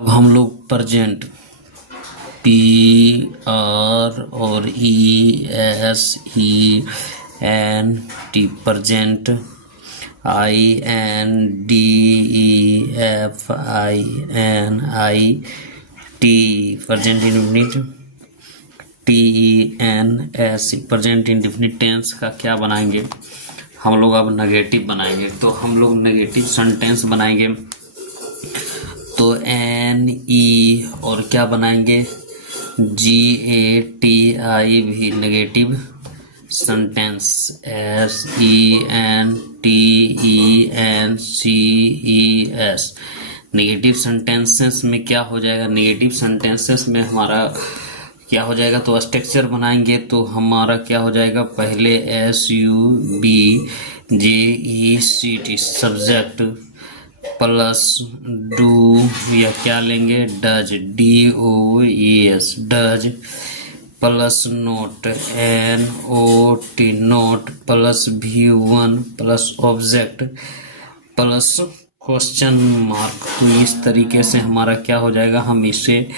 अब हम लोग प्रेजेंट पी आर और E S E N T present I N D E F I N I T present indefinite T E N S present indefinite tense का क्या बनाएंगे हम लोग। अब नेगेटिव बनाएंगे तो हम लोग नेगेटिव सेंटेंस बनाएंगे तो एन ई और क्या बनाएंगे जी ए टी आई भी negative sentence S E N T E N C E S. Negative sentences में क्या हो जाएगा, नेगेटिव सेंटेंसेस में हमारा क्या हो जाएगा तो स्ट्रक्चर बनाएंगे तो हमारा क्या हो जाएगा, पहले S U B J E C T subject plus do या क्या लेंगे does D O E S does plus not N O T not plus V one plus object plus question mark. तो इस तरीके से हमारा क्या हो जाएगा, हम इसे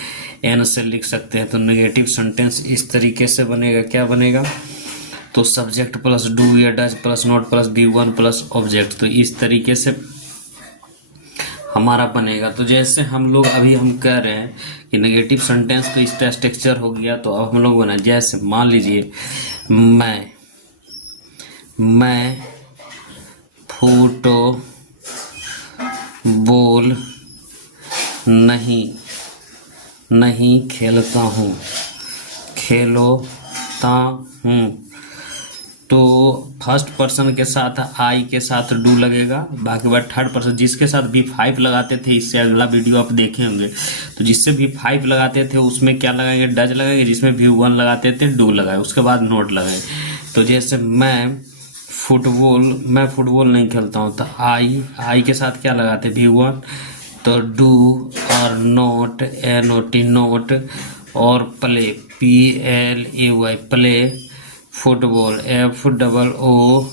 एन से लिख सकते हैं। तो नेगेटिव सेंटेंस इस तरीके से बनेगा, क्या बनेगा तो सब्जेक्ट प्लस डू या does plus not plus V one plus object. तो इस तरीके से हमारा बनेगा। तो जैसे हम लोग अभी हम कह रहे हैं कि नेगेटिव सेंटेंस तो इसका स्ट्रक्चर हो गया, तो अब हम लोग बना जैसे मान लीजिए मैं फुटबॉल नहीं खेलता हूँ, खेलता हूँ। तो फर्स्ट पर्सन के साथ आई के साथ डू लगेगा, बाकी बात थर्ड पर्सन जिसके साथ भी फाइव लगाते थे, इससे अगला वीडियो आप देखे होंगे, तो जिससे भी फाइव लगाते थे उसमें क्या लगाएंगे डज लगाएंगे, जिसमें भी वन लगाते थे डू लगाए, उसके बाद नोट लगाए। तो जैसे मैं फुटबॉल नहीं खेलता हूँ तो आई के साथ क्या लगाते भी वन, तो डू और not N O T not और play P L A Y play football F double O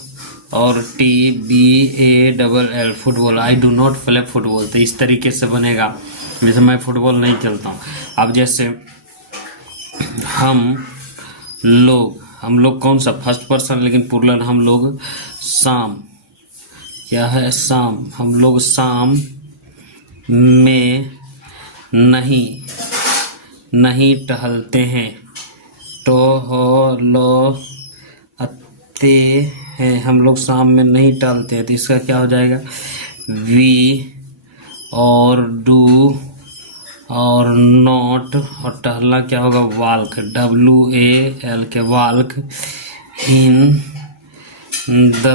और T B A double L football I do not play football. तो इस तरीके से बनेगा, जैसे मैं फुटबॉल नहीं खेलता हूँ। अब जैसे हम लोग कौन सा फर्स्ट पर्सन लेकिन प्लूरल, हम लोग शाम क्या है शाम, हम लोग शाम में नहीं टहलते हैं, टहलते हैं, हम लोग शाम में नहीं टहलते हैं। तो इसका क्या हो जाएगा वी और डू और नॉट और टहलना क्या होगा walk W A L K walk in the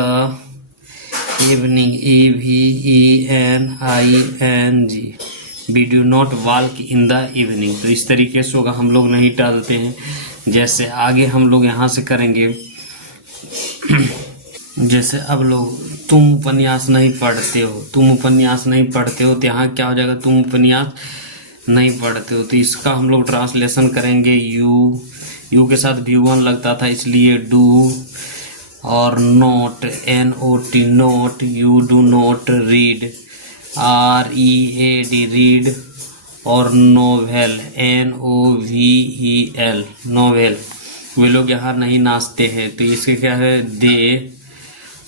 evening E V E N I N G we do not walk in the evening. तो इस तरीके से होगा, हम लोग नहीं टालते हैं। जैसे आगे हम लोग यहाँ से करेंगे जैसे अब लोग तुम उपन्यास नहीं पढ़ते हो, तो यहाँ क्या हो जाएगा तुम उपन्यास नहीं पढ़ते हो। तो इसका हम लोग ट्रांसलेशन करेंगे यू के साथ भी वन लगता था इसलिए डू और not N O T not you do not read R E A D read और novel N O V E L novel. वे लोग यहाँ नहीं नाचते हैं, तो इसके क्या है दे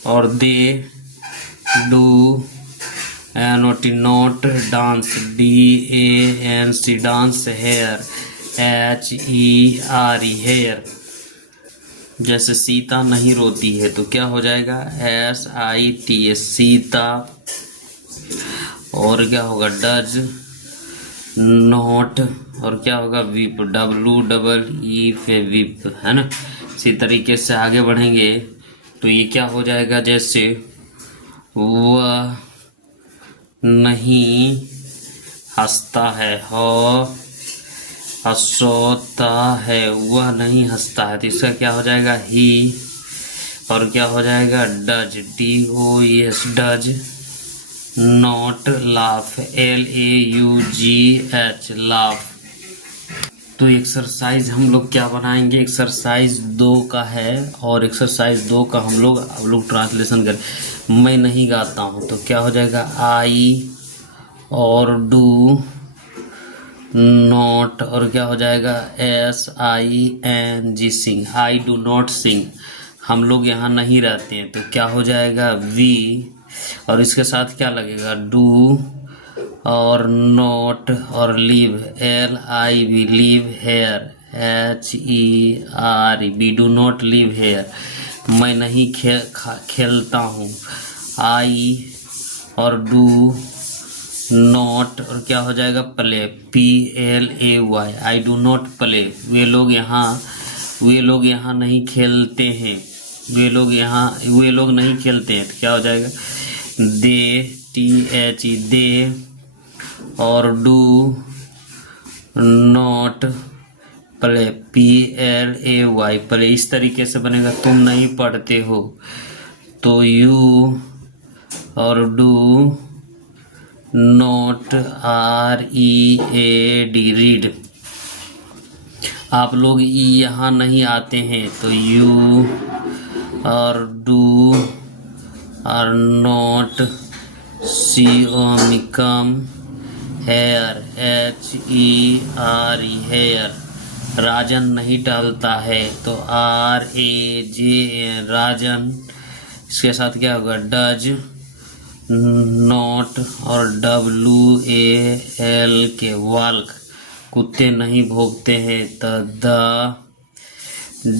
और they do N O T not dance D A N C dance here H E R E here. जैसे सीता नहीं रोती है तो क्या हो जाएगा S I T S Sita, और क्या होगा डज नोट और क्या होगा विप डब्लू डबल ई पे विप, है ना। इसी तरीके से आगे बढ़ेंगे तो ये क्या हो जाएगा जैसे वह नहीं हंसता है हंसता है, वह नहीं हंसता है। तो इसका क्या हो जाएगा ही और क्या हो जाएगा does D O S does not laugh L A U G H laugh. तो एक्सरसाइज हम लोग क्या बनाएंगे, एक्सरसाइज 2 का है और एक्सरसाइज 2 का हम लोग ट्रांसलेशन करें। मैं नहीं गाता हूँ तो क्या हो जाएगा आई और डू नॉट, और क्या हो जाएगा SING sing, I do not sing, हम लोग यहाँ नहीं रहते हैं, तो क्या हो जाएगा वी, और इसके साथ क्या लगेगा डू, और नॉट और live LIV live here HER, we do not live here, मैं नहीं खेलता हूँ, आई और डू नॉट, और क्या हो जाएगा play PLAY, I do not play, वे लोग यहाँ नहीं खेलते हैं, वे लोग नहीं खेलते हैं, तो क्या हो जाएगा दे THE दे, और do not play PLAY play, इस तरीके से बनेगा। तुम नहीं पढ़ते हो तो यू और डू नॉट READ रीड, आप लोग यहाँ नहीं आते हैं तो यू और do are not come here HERE here, Rajan नहीं टहलता है तो RAJN राजन, इसके साथ क्या होगा डज नॉट, और WAL के वाल्क, कुत्ते नहीं भौंकते हैं तो the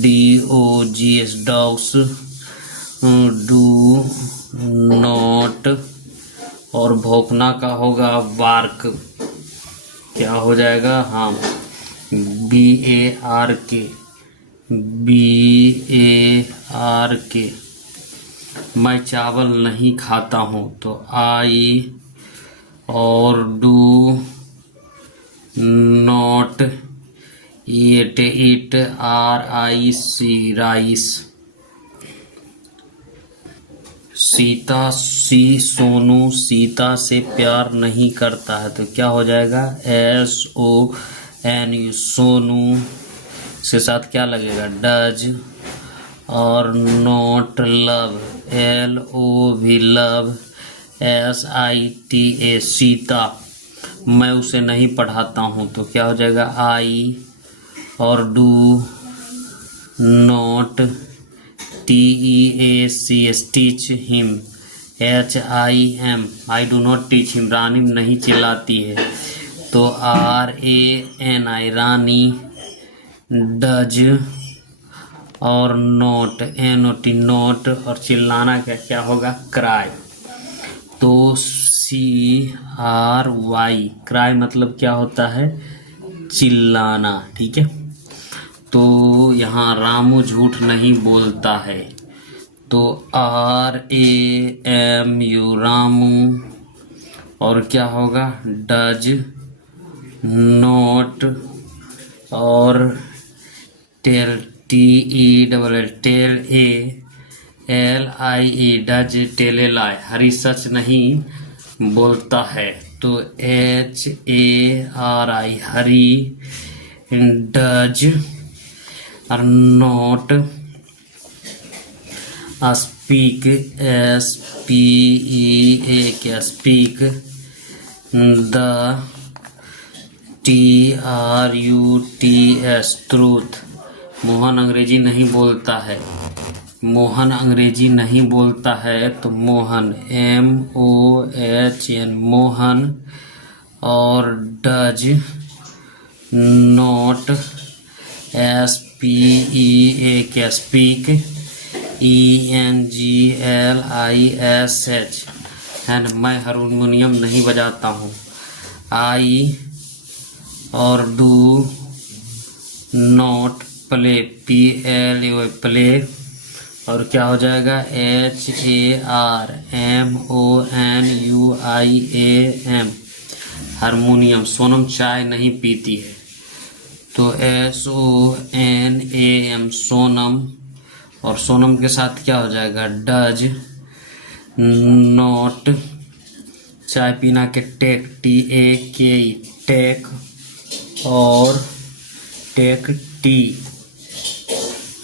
DOGS dogs do not, और भौंकना का होगा बार्क, क्या हो जाएगा हाँ BARK, मैं चावल नहीं खाता हूँ तो आई और do not eat RIC rice, Sita Sonu Sita से प्यार नहीं करता है, तो क्या हो जाएगा SONU सोनू, इसके साथ क्या लगेगा डज, और not love LOV love SITA Sita, मैं उसे नहीं पढ़ाता हूँ, तो क्या हो जाएगा आई और do not TEACH teach him HIM, I do not teach him, Rani नहीं चिल्लाती है तो RANI रानी, डज और नोट NOT नोट, और चिल्लाना क्या होगा क्राई, तो CRY क्राई मतलब क्या होता है चिल्लाना, ठीक है। तो यहाँ रामू झूठ नहीं बोलता है तो RAMU रामू, और क्या होगा डज नॉट, और tell TELL tell LIE does tell a lie, Hari सच नहीं बोलता है तो HARI हरी, डज और not speak SPEAK speak, the TRUTH truth, Mohan अंग्रेजी नहीं बोलता है, मोहन अंग्रेजी नहीं बोलता है तो मोहन MOHN मोहन, और does not SPEAK speak ENGLISH, and मैं हारमोनियम नहीं बजाता हूँ, आई और do not play PLAY play, और क्या हो जाएगा HARMONIUM हारमोनियम, सोनम चाय नहीं पीती है तो SONAM सोनम, और सोनम के साथ क्या हो जाएगा डज नॉट, चाय पीना के टेक TAK टेक, और टेक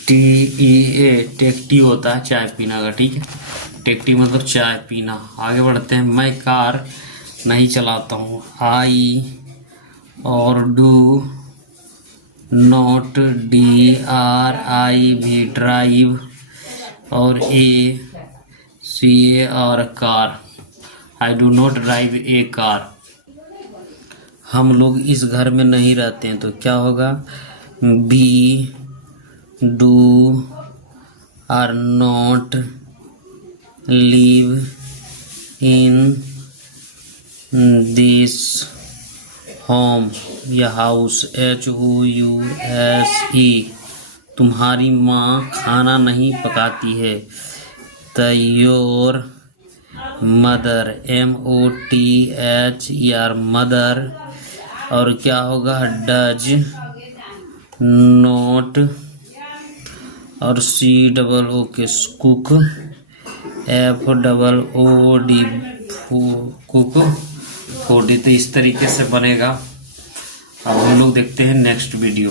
TEA टेक टी होता है चाय पीना का, ठीक है, टेक टी मतलब चाय पीना। आगे बढ़ते हैं, मैं कार नहीं चलाता हूँ, आई और डू नॉट, DRIV ड्राइव, और CAR car. I do not drive A car. हम लोग इस घर में नहीं रहते हैं, तो क्या होगा? Be do are not live in this home या हाउस। HOUSE। तुम्हारी माँ खाना नहीं पकाती है। Your mother, MOTHER mother. और क्या होगा? डज नॉट, और COO K cook, FOOD cook, foodie. तो इस तरीके से बनेगा। अब हम लोग देखते हैं नेक्स्ट वीडियो।